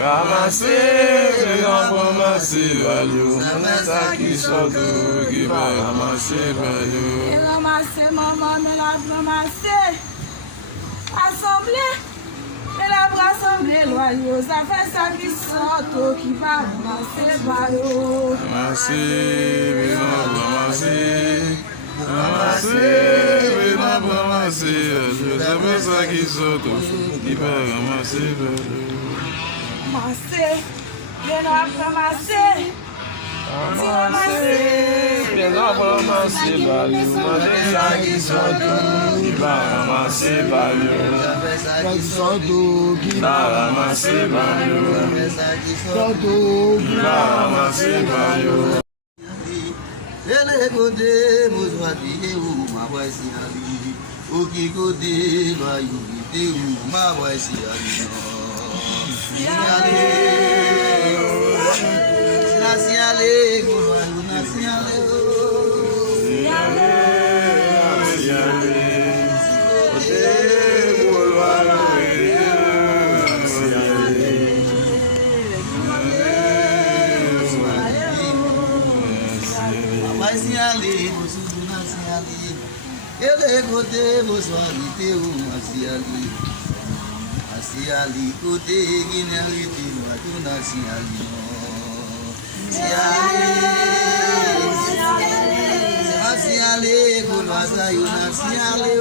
Ramasser, ramasser, valeu. Ça qui sort qui va ramasser, valeu. Ramasser, maman, mais la ramasser. Assembler, mais la rassembler, loyaux. Ça fait ça qui sort qui va ramasser, valeu. Ramasser, ramasser. Ramasser, ramasser, ça fait ça qui sort qui va ramasser, valeu. Ramasser, mais la ramasser. Ramasser, ramasser, valeu. Ça qui sort qui va ramasser, valeu. Qui va ramasser, valeu. Qui va ramasser, valeu. Ele gode mozwadi eu mabwasi ali oki gode bayu eu mabwasi ali siale siale gulu siale Siale, siale, ote mulwala siale musuduna siale ele gode mozwadi eu siale siale gode gineliti matuna siale siale gulu asayuna siale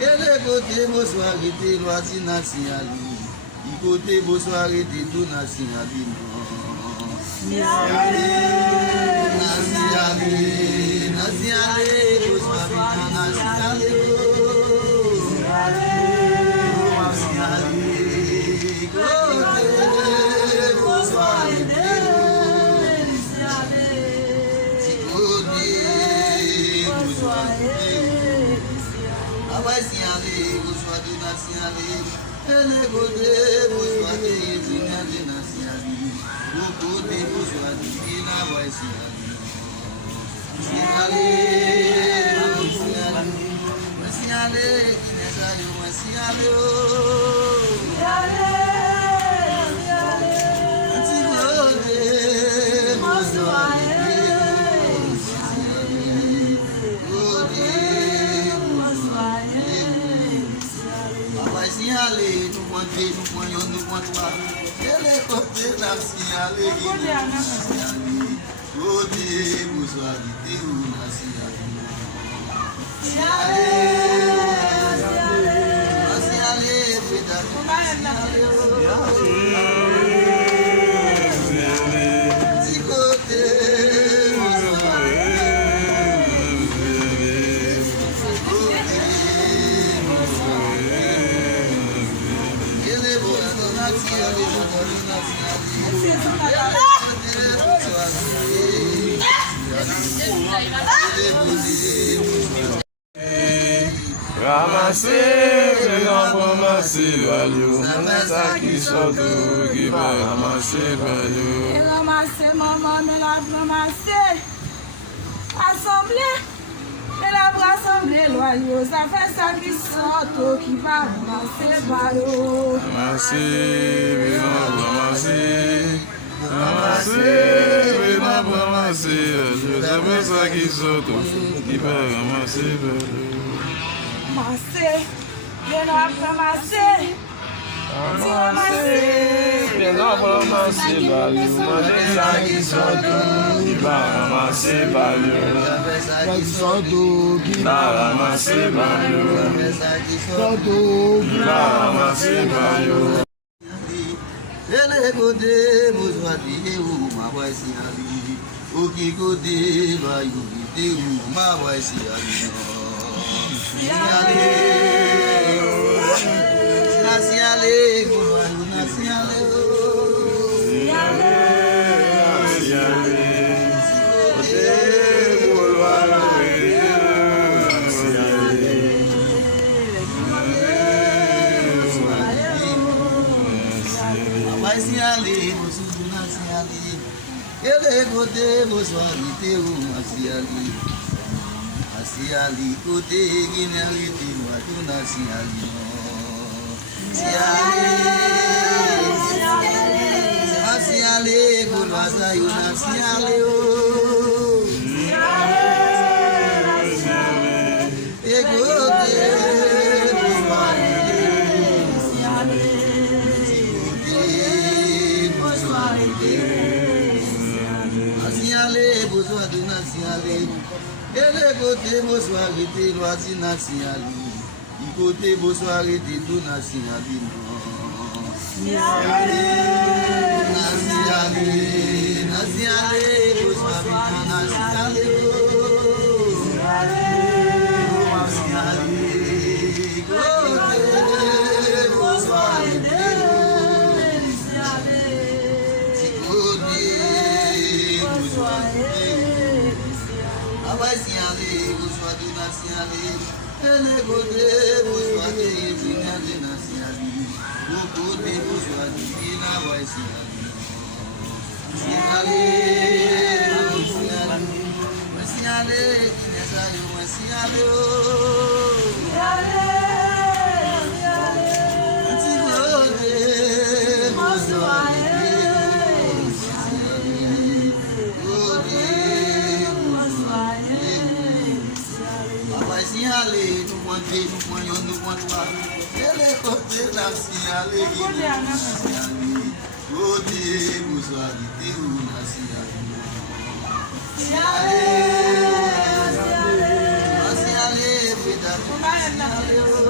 ele côté bonsoir de loisi nationali il côté bonsoir de tout nationali nationali bonsoir nationali ele gode bonsoir de zinade nationali o gode bonsoir de na vai siale siale kinesa yo siale o siale gode bonsoir siale no quanto no ponho no quanto ele côté na siale o Deus vai ter na siale siale vida Ramasser, ramasser, valeu. Ça qui sort qui va ramasser, valeu. Ramasser, maman, mais la ramasser. Assembler, mais la rassembler, loyaux. Ça fait ça qui sort qui va ramasser, valeu. Ramasser, ramasser. Ramasser, ramasser, ça fait ça qui sort qui va ramasser, valeu. Ramasser, mais la ramasser. Ramasser, ramasser, valeu. Ça qui sort qui va ramasser, valeu. Qui va ramasser, valeu. Qui va ramasser, valeu. ele gode mozwadi eu mabwasi ali oki gode bayu eu mabwasi ali siale gulu siale vai se ali, você não se ali. Ele côté, bonsoir, il se ali, côté, guinéalité, moi, tout n'a si ali. Se ali, colvaza, eu n'a si ali. Ele côté bonsoir était loisir nationali. Il côté bonsoir était tout nationali. Nationali, bonsoir nationali. Côté bonsoir vai se ali, bonsoir de nationali. Ele côté bonsoir de Virginia de nationali. O côté bonsoir de Vina vai se ali. Se ali, que nessa eu se ali. Ali, no quanto, no quanto, no quanto, ele é côté nacionali. Côté bonsoir de Teu nacionali. Nacionali, vida nacionali.